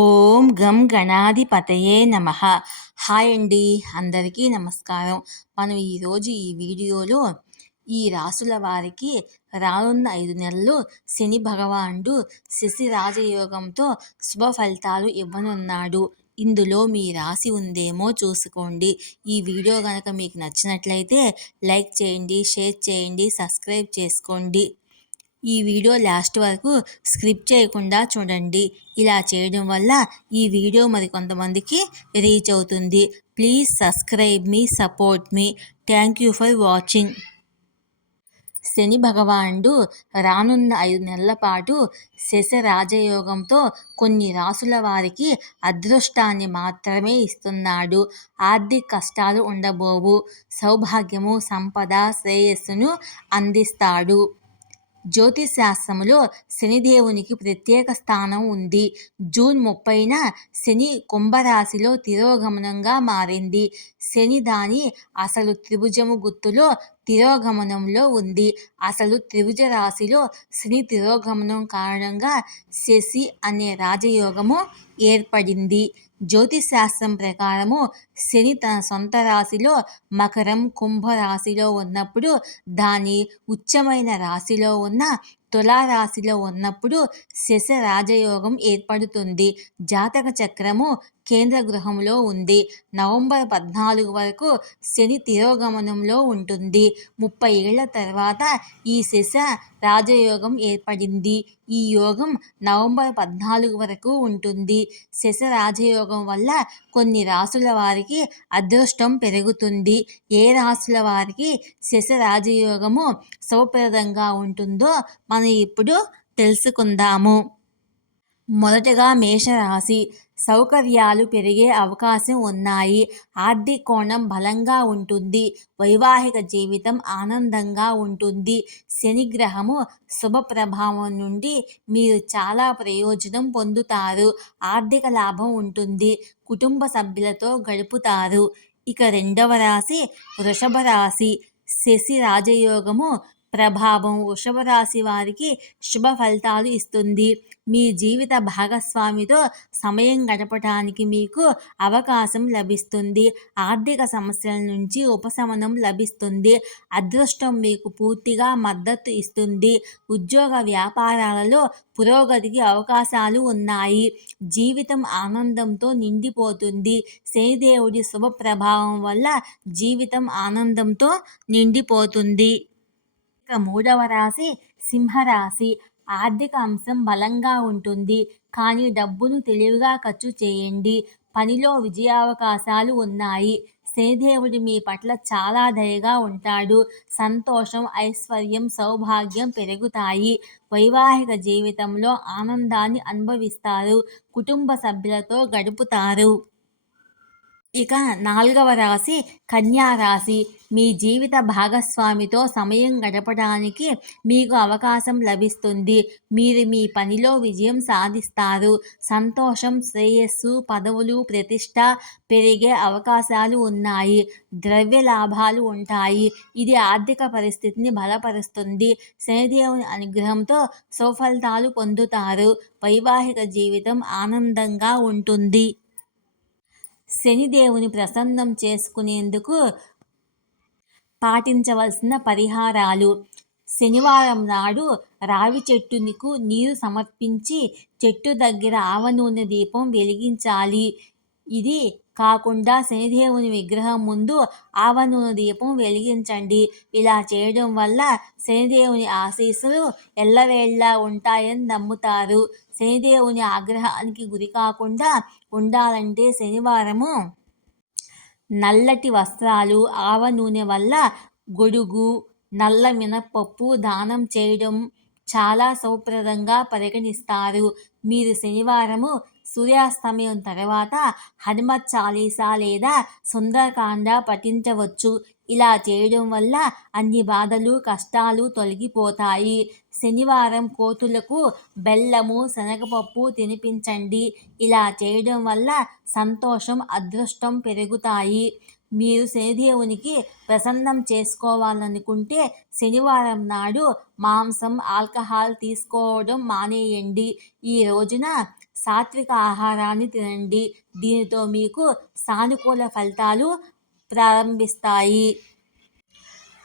ఓం గం గణాధిపతయే నమః. హాయ్ అండి, అందరికీ నమస్కారం. మనం ఈరోజు ఈ వీడియోలో ఈ రాసుల వారికి రానున్న 5 నెలలు శని భగవానుడు శశి రాజయోగంతో శుభ ఫలితాలు ఇవ్వనున్నాడు. ఇందులో మీ రాశి ఉందేమో చూసుకోండి. ఈ వీడియో కనుక మీకు నచ్చినట్లయితే లైక్ చేయండి, షేర్ చేయండి, సబ్స్క్రైబ్ చేసుకోండి. ఈ వీడియో లాస్ట్ వరకు స్కిప్ చేయకుండా చూడండి. ఇలా చేయడం వల్ల ఈ వీడియో మరికొంతమందికి రీచ్ అవుతుంది. ప్లీజ్ సబ్స్క్రైబ్ మీ, సపోర్ట్ మీ. Thank you for watching. Shani భగవానుడు రానున్న 5 నెలల పాటు శశ రాజయోగంతో కొన్ని రాసుల వారికి అదృష్టాన్ని మాత్రమే ఇస్తున్నాడు. ఆర్థిక కష్టాలు ఉండబోవు. సౌభాగ్యము, సంపద, శ్రేయస్సును అందిస్తాడు. జ్యోతిశాస్త్రములో శనిదేవునికి ప్రత్యేక స్థానం ఉంది. జూన్ 30న శని కుంభరాశిలో తిరోగమనంగా మారింది. శని దాని అసలు త్రిభుజము గుర్తులో తిరోగమనంలో ఉంది. అసలు త్రిభుజ రాశిలో శని తిరోగమనం కారణంగా శశి అనే రాజయోగము ఏర్పడింది. జ్యోతిశాస్త్రం ప్రకారము శని తన సొంత రాశిలో మకరం, కుంభ రాశిలో ఉన్నప్పుడు, దాని ఉచ్చమైన రాశిలో ఉన్న తులారాశిలో ఉన్నప్పుడు శశ రాజయోగం ఏర్పడుతుంది. జాతక చక్రము కేంద్ర గృహంలో ఉంది. నవంబర్ 14 వరకు శని తిరోగమనంలో ఉంటుంది. 30 ఏళ్ల తర్వాత ఈ శశ రాజయోగం ఏర్పడింది. ఈ యోగం నవంబర్ 14 వరకు ఉంటుంది. శశ రాజయోగం వల్ల కొన్ని రాసుల వారికి అదృష్టం పెరుగుతుంది. ఏ రాసుల వారికి శశ రాజయోగము శుభప్రదంగా ఉంటుందో మనం ఇప్పుడు తెలుసుకుందాము. మొదటగా మేషరాశి. సౌకర్యాలు పెరిగే అవకాశం ఉన్నాయి. ఆర్థిక కోణం బలంగా ఉంటుంది. వైవాహిక జీవితం ఆనందంగా ఉంటుంది. శని గ్రహము శుభ ప్రభావం నుండి మీరు చాలా ప్రయోజనం పొందుతారు. ఆర్థిక లాభం ఉంటుంది. కుటుంబ సభ్యులతో గడుపుతారు. ఇక రెండవ రాశి వృషభ రాశి. శశి రాజయోగము ప్రభావం వృషభ రాశి వారికి శుభ ఫలితాలు ఇస్తుంది. మీ జీవిత భాగస్వామితో సమయం గడపడానికి మీకు అవకాశం లభిస్తుంది. ఆర్థిక సమస్యల నుంచి ఉపశమనం లభిస్తుంది. అదృష్టం మీకు పూర్తిగా మద్దతు ఇస్తుంది. ఉద్యోగ వ్యాపారాలలో పురోగతికి అవకాశాలు ఉన్నాయి. జీవితం ఆనందంతో నిండిపోతుంది. శనిదేవుడి శుభ ప్రభావం వల్ల జీవితం ఆనందంతో నిండిపోతుంది. ఇక మూడవ రాశి సింహరాశి. ఆర్థిక అంశం బలంగా ఉంటుంది. కానీ డబ్బును తెలివిగా ఖర్చు చేయండి. పనిలో విజయావకాశాలు ఉన్నాయి. శనిదేవుడు మీ పట్ల చాలా దయగా ఉంటాడు. సంతోషం, ఐశ్వర్యం, సౌభాగ్యం పెరుగుతాయి. వైవాహిక జీవితంలో ఆనందాన్ని అనుభవిస్తారు. కుటుంబ సభ్యులతో గడుపుతారు. ఇక నాలుగవ రాశి కన్యా రాశి. మీ జీవిత భాగస్వామితో సమయం గడపడానికి మీకు అవకాశం లభిస్తుంది. మీరు మీ పనిలో విజయం సాధిస్తారు. సంతోషం, శ్రేయస్సు, పదవులు, ప్రతిష్ట పెరిగే అవకాశాలు ఉన్నాయి. ద్రవ్య లాభాలు ఉంటాయి. ఇది ఆర్థిక పరిస్థితిని బలపరుస్తుంది. శనిదేవుని అనుగ్రహంతో సుఫలితాలు పొందుతారు. వైవాహిక జీవితం ఆనందంగా ఉంటుంది. శనిదేవుని ప్రసన్నం చేసుకునేందుకు పాటించవలసిన పరిహారాలు. శనివారం నాడు రావి చెట్టుకు నీరు సమర్పించి చెట్టు దగ్గర ఆవ నూనె దీపం వెలిగించాలి. ఇది కాకుండా శనిదేవుని విగ్రహం ముందు ఆవ నూనె దీపం వెలిగించండి. ఇలా చేయడం వల్ల శనిదేవుని ఆశీస్సులు ఎల్లవేళలా ఉంటాయని నమ్ముతారు. శనిదేవుని ఆగ్రహానికి గురి కాకుండా ఉండాలంటే శనివారము నల్లటి వస్త్రాలు, ఆవ నూనె వల్ల గొడుగు, నల్ల మినపప్పు దానం చేయడం చాలా శుభప్రదంగా పరిగణిస్తారు. మీరు శనివారము సూర్యాస్తమయం తర్వాత హనుమత్ చాలీసా లేదా సుందరకాండ పఠించవచ్చు. ఇలా చేయడం వల్ల అన్ని బాధలు, కష్టాలు తొలగిపోతాయి. శనివారం కోతులకు బెల్లము, శనగపప్పు తినిపించండి. ఇలా చేయడం వల్ల సంతోషం, అదృష్టం పెరుగుతాయి. మీరు శనిదేవునికి ప్రసన్నం చేసుకోవాలనుకుంటే శనివారం నాడు మాంసం, ఆల్కహాల్ తీసుకోవడం మానేయండి. ఈ రోజున సాత్విక ఆహారాన్ని తినండి. దీనితో మీకు సానుకూల ఫలితాలు ప్రారంభిస్తాయి.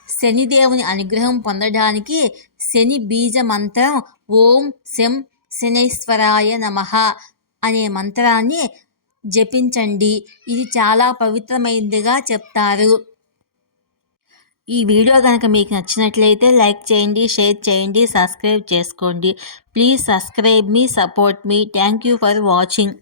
శనిదేవుని అనుగ్రహం పొందడానికి శని బీజ మంత్రం ఓం శం శనైశ్వరాయ నమః అనే మంత్రాన్ని జపించండి. ఇది చాలా పవిత్రమైనదిగా చెప్తారు. ఈ వీడియో కనుక మీకు నచ్చినట్లయితే లైక్ చేయండి, షేర్ చేయండి, సబ్స్క్రైబ్ చేసుకోండి. ప్లీజ్ సబ్స్క్రైబ్ మీ, సపోర్ట్ మీ. Thank you for watching.